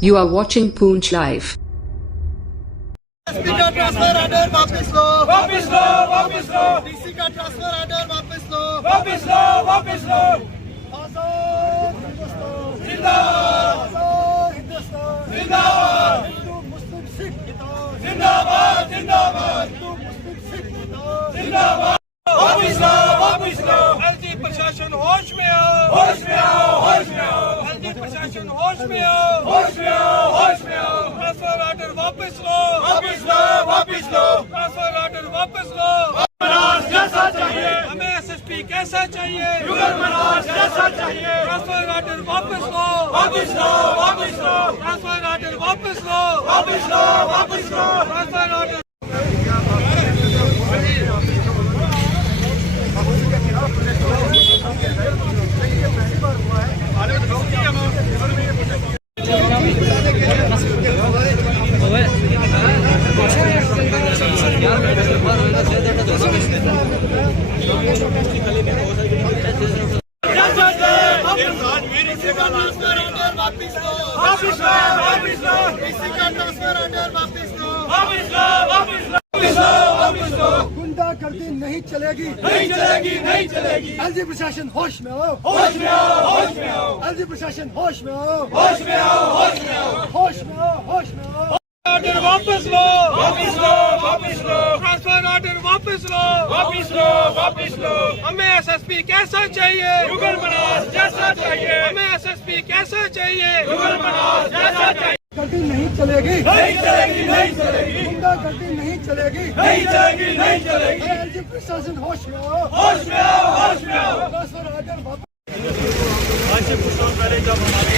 You are watching Poonch Live. SP का transfer order वापस लो, वापस लो, वापस लो, डीसी का ट्रांसफर ऑर्डर वापस लो, वापस लो, वापस लो। आजाद हिंदुस्तान, जिंदाबाद, आजाद हिंदुस्तान, जिंदाबाद, हिंदू मुस्लिम सिख इत्तेफाक, जिंदाबाद, जिंदाबाद, हिंदू मुस्लिम सिख इत्तेफाक, जिंदाबाद। वापस लो, वापस लो। एलजी प्रशासन होश में आओ, होश में आओ, होश में आओ। एलजी प्रशासन होश में आओ, होश में आओ, होश में आओ। ट्रांसफर ऑर्डर वापस लो, वापस लो, वापस लो। ट्रांसफर ऑर्डर वापस लो। मनाज जैसा चाहिए, हमें एसएसपी कैसा चाहिए, युगल मनाज जैसा चाहिए। ट्रांसफर ऑर्डर वापस लो, वापस लो, वापस लो। ट्रांसफर ऑर्डर वापस लो, वापस लो, वापस लो। ट्रांसफर ऑर्डर वापस लो, वापस लो, वापस लो, डीसी का ट्रांसफर ऑर्डर वापस लो, वापस लो, वापस लो, वापस लो, वापस लो। गुंडागर्दी नहीं चलेगी, नहीं चलेगी, नहीं चलेगी। एलजी प्रशासन होश में आओ, होश में आओ, होश में आओ, एलजी प्रशासन होश में आओ, होश में आओ, होश में आओ। होश में आओ, होश में आओ। ऑर्डर वापस लो, वापस लो, वापस लो। ट्रांसफर ऑर्डर वापस लो, वापस लो, वापस लो। हमें एसएसपी कैसा चाहिए, युगल मनाज जैसा चाहिए। हमें एसएसपी कैसा चाहिए, युगल मनाज जैसा चाहिए। गर्दी नहीं चलेगी, नहीं चलेगी, नहीं चलेगी, गुंडागर्दी नहीं चलेगी, नहीं चलेगी, नहीं चलेगी। एलजी प्रशासन होश में आओ, होश में आओ, होश में आओ। ट्रांसफर ऑर्डर वापस। आज से कुछ साल पहले जब हमारे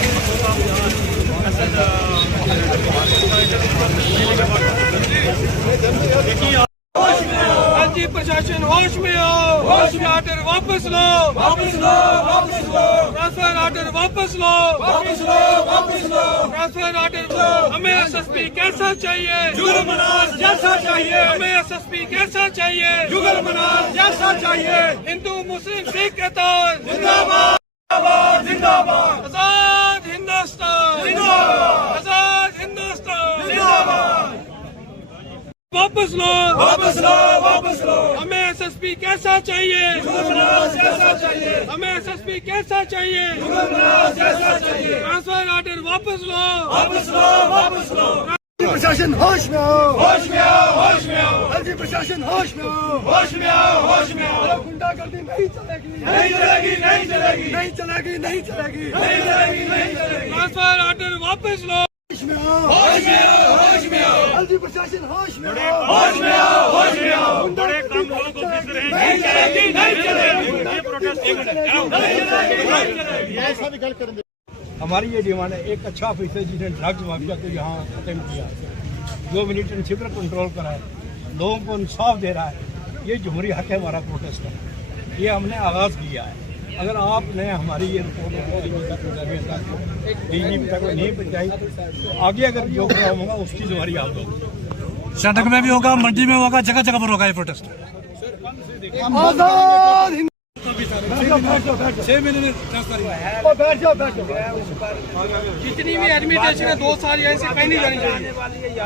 एलजी प्रशासन होश में आओ, होश में ऑर्डर वापस लो, वापस लो, वापस लो। ट्रांसफर ऑर्डर वापस लो, वापस लो, वापस लो। Transfer order low. हमें एसएसपी कैसा चाहिए, युगल मनाज जैसा चाहिए। हमें एसएसपी कैसा चाहिए, युगल मनाज जैसा चाहिए। हिंदू मुस्लिम सिख इत्तेफाक जिंदाबाद, जिंदाबाद, जिंदाबाद। आजाद हिंदुस्तान, जिंदाबाद। आजाद हिंदुस्तान, जिंदाबाद। वापस लो, वापस लो, वापस लो। हमें एसएसपी कैसा चाहिए, युगल मनाज जैसा चाहिए। हमें एसएसपी कैसा चाहिए, युगल मनाज जैसा चाहिए। ट्रांसफर ऑर्डर वापस लो, वापस लो, वापस लो। एलजी प्रशासन होश में आओ, होश में आओ, होश में आओ, एलजी प्रशासन होश में आओ, होश में आओ, होश में आओ। गुंडागर्दी नहीं चलेगी, नहीं चलेगी, नहीं चलेगी, नहीं चलेगी, नहीं चलेगी, नहीं चलेगी, नहीं चलेगी। ट्रांसफर ऑर्डर वापस लो, होश में आओ, होश में आओ, होश में आओ, एलजी प्रशासन होश में आओ, होश में आओ, होश में आओ। बड़े काम लोगों को दिख रहे हैं। नहीं चलेगी, नहीं चलेगी, ये प्रोटेस्ट नहीं चलेगी, नहीं चलेगी। हमारी ये डिमांड है, एक अच्छा ऑफिसर जिसने ड्रग्स माफिया को यहाँ खत्म किया, 2 मिनट शिविर कंट्रोल करा है, लोगों को इंसाफ दे रहा है। ये जमहूरी हक है, हमारा प्रोटेस्ट है। ये हमने आगाज़ किया है। अगर आपने हमारी ये रिपोर्ट डीजीपी तक नहीं पहुँचाई तो आगे अगर जो प्रोग्राम होगा उसकी जिम्मेदारी आप लोग। सड़क में भी होगा, मंडी में होगा, जगह जगह पर होगा ये प्रोटेस्ट। आजाद हिंद। 6 महीने में ट्रांसफर बैठ जाओ, बैठ जाओ। जितनी भी एडमिटेशन है 2 साल ऐसे कहीं नहीं जानी चाहिए।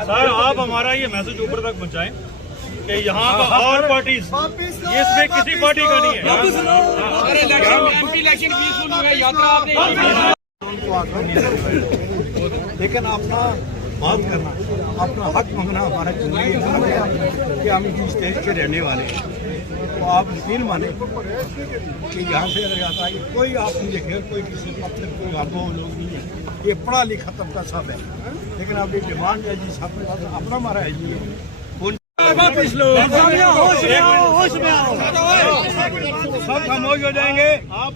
सर आप हमारा ये मैसेज ऊपर तक पहुँचाएं कि यहाँ का और पार्टीज ये इसमें किसी पार्टी का नहीं है। अगर एमपी इलेक्शन पीसफुल हुआ, यात्रा आपने लेकिन अपना बात करना, अपना हक मांगना हमारा जरूरी है कि हम इस देश के रहने वाले हैं। तो आप यकीन माने कि यहाँ से अगर आता है कोई आप नहीं देखेगा, कोई किसी पत्थर कोई आगो लोग नहीं है, ये पढ़ा लिखा तबका सब है। लेकिन आपकी डिमांड है जी, सब अपना हमारा है जी। वापस लो, होश में आओ, सब खामोश हो जाएंगे। आप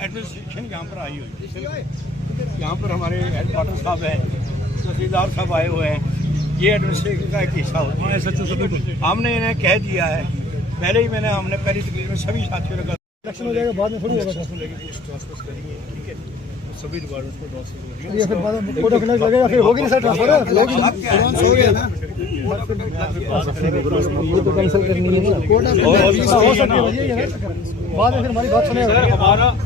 एडमिनिस्ट्रेशन यहाँ पर आई हुई है, यहाँ पर हमारे हेडक्वार्टर साहब हैं, तहसीलदार साहब आए हुए हैं। ये एडमिनिस्ट्रेशन का एक हिस्सा होता है। हमने इन्हें कह दिया है पहले ही, हमने पहली तकरीर में सभी साथियों ने इलेक्शन हो जाएगा, बाद में थोड़ी होगा। ठीक है, सभी डिपार्टमेंट को ट्रांसफर ये फिर बाद में फोटो फिनिश लगेगा, फिर होगी नहीं सर ट्रांसफर, होगी एडवांस हो गया ना, ये तो कैंसिल करनी है ना, हो सकती है ये है, बाद में फिर हमारी बात सुनेगा।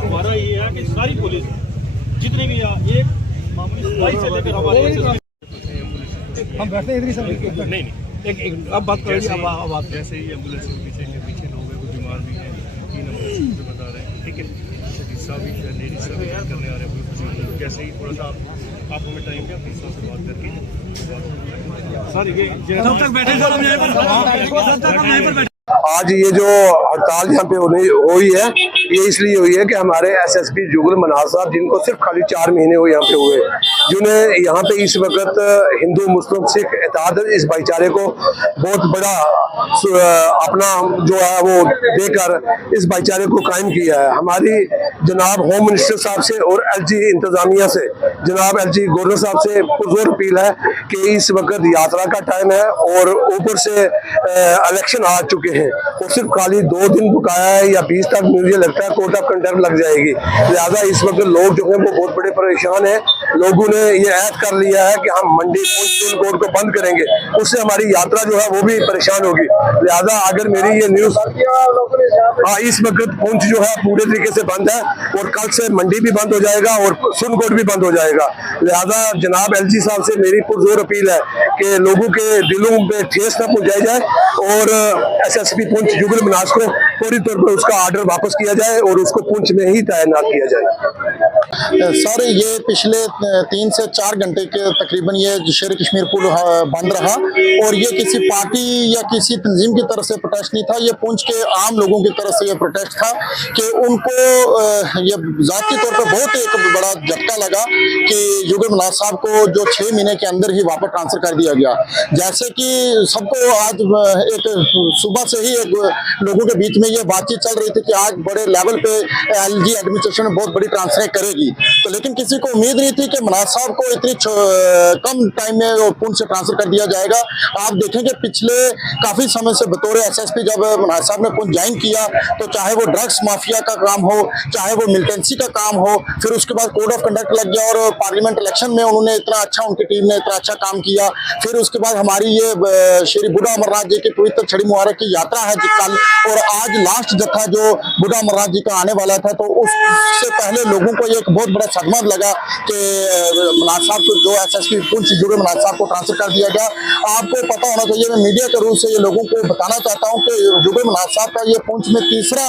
हमारा ये है कि सारी पुलिस जितने भी एक हम बैठते हैं इधर ही सब। नहीं एक अब बात करें, अब बात जैसे ही एम्बुलेंस के पीछे लोग हैं, कोई बीमार भी हैं, 3 एम्बुलेंस जो बता रहे हैं, ठीक है, चिकित्सा भी है, लेडीज भी करने आ रहे हैं, जैसे ही थोड़ा सा आप हमें टाइम दिया, प्लीज से बात करके सर ये जब तक बैठे सर हम यहीं पर, जब तक हम यहीं पर बैठे। आज ये जो हड़ताल यहाँ पे हुई है, ये इसलिए हुई है कि हमारे एसएसपी जुगल मनाज साहब, जिनको सिर्फ खाली 4 महीने हुए यहाँ पे हुए, जिन्हें यहाँ पे इस वक्त हिंदू मुस्लिम सिख इत्तेहाद इस भाईचारे को बहुत बड़ा अपना जो है वो देकर इस भाईचारे को कायम किया है। हमारी जनाब होम मिनिस्टर साहब से और एलजी इंतजामिया से, जनाब एलजी गवर्नर साहब से पुरजोर अपील है कि इस वक्त यात्रा का टाइम है और ऊपर से इलेक्शन आ चुके हैं और सिर्फ खाली 2 दिन बकाया है या 20 तक मुझे लगता है कोर्ट ऑफ कंडक्ट लग जाएगी। लिहाजा इस वक्त लोग जो है वो बहुत बड़े परेशान हैं। लोगों ने ये ऐद कर लिया है कि हम मंडी पुंछ कोर्ट को बंद करेंगे, उससे हमारी यात्रा जो है वो भी परेशान होगी। लिहाजा अगर मेरी ये न्यूज इस वक्त पुंछ जो है पूरे तरीके से बंद है और कल से मंडी भी बंद हो जाएगा और सुनकोट भी बंद हो जाएगा। लिहाजा जनाब एलजी साहब से मेरी पुरजोर अपील है कि लोगों के दिलों पे ठेस न पहुंचाई जाए और एसएसपी पुंछ जुगल मनाज को पूरी तौर पर उसका ऑर्डर वापस किया जाए और उसको पुंछ में ही तैनात किया जाए। सर ये पिछले 3 से 4 घंटे के तकरीबन ये शेर कश्मीर पुल बंद रहा और ये किसी पार्टी या किसी तंजीम की तरफ से प्रोटेस्ट नहीं था, ये पुंछ के आम लोगों की तरफ से ये प्रोटेस्ट था कि उनको ये जाती तौर पर बहुत एक बड़ा झटका लगा कि जुगल मनाज साहब को जो 6 महीने के अंदर ही वापस ट्रांसफर कर दिया गया। जैसे कि सबको आज एक सुबह से ही एक लोगों के बीच में ये बातचीत चल रही थी कि आज बड़े लेवल पे एलजी एडमिनिस्ट्रेशन बहुत बड़ी ट्रांसफर करेगी, तो लेकिन किसी को उम्मीद नहीं थी कि मनाज साहब को इतनी कम टाइम में पुंछ से ट्रांसफर कर दिया जाएगा। आप देखेंगे पिछले काफी समय से बतौर एसएसपी जब मनाज साहब ने पुंछ ज्वाइन किया तो चाहे वो ड्रग्स माफिया का काम हो, चाहे वो मिलिटेंसी का काम हो, फिर उसके बाद कोड ऑफ कंडक्ट लग गया और पार्लियामेंट इलेक्शन में उन्होंने इतना अच्छा, उनकी टीम ने इतना अच्छा काम किया। फिर उसके बाद हमारी ये श्री बूढ़ा अमरनाथ जी की पवित्र छड़ी मुबारक की यात्रा है कल, और आज लास्ट जत्था जो बूढ़ा अमरनाथ जी का आने वाला था, तो उससे पहले लोगों को एक बहुत बड़ा सदमा लगा कि मनाज साहब को जो एसएसपी पुंछ जुगल मनाज साहब को ट्रांसफर कर दिया गया। आपको पता होना चाहिए, मैं मीडिया के रूप से ये लोगों को बताना चाहता हूँ कि जुगल मनाज साहब का ये पुंछ में 3रा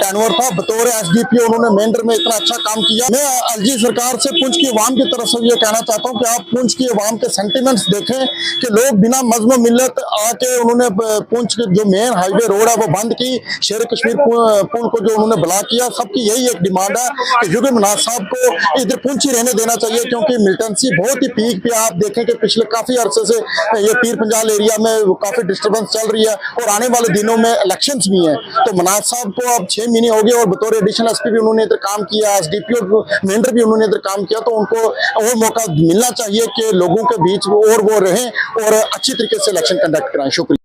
टेन्योर था। बतौर एसडीपीओ उन्होंने मेंढर में इतना अच्छा काम किया। मैं एलजी सरकार से पुंछ की अवाम की तरफ से ये कहना चाहता हूँ कि आप पुंछ की अवाम के सेंटिमेंट्स देखें कि लोग बिना मज़्म मिल्लत आके उन्होंने पुंछ जो मेन हाईवे रोड है वो बंद की, शेर कश्मीर पुल को जो उन्होंने ब्लॉक किया। सबकी यही एक डिमांड है कि जुगल मनाज साहब को इधर पुंछ ही रहने देना चाहिए, क्योंकि मिलिटेंसी बहुत ही पीक पे। आप देखें कि पिछले काफी अरसे से ये पीर पंजाल एरिया में काफी डिस्टर्बेंस चल रही है और आने वाले दिनों में इलेक्शंस भी हैं। तो मनाज साहब को अब 6 महीने हो गए और बतौर एडिशनल एसपी भी उन्होंने इधर काम किया, एसडीपीओ मेंढर भी उन्होंने इधर काम किया, तो उनको और मौका मिलना चाहिए कि लोगों के बीच और वो रहें और अच्छी तरीके से इलेक्शन कंडक्ट कराएं। शुक्रिया।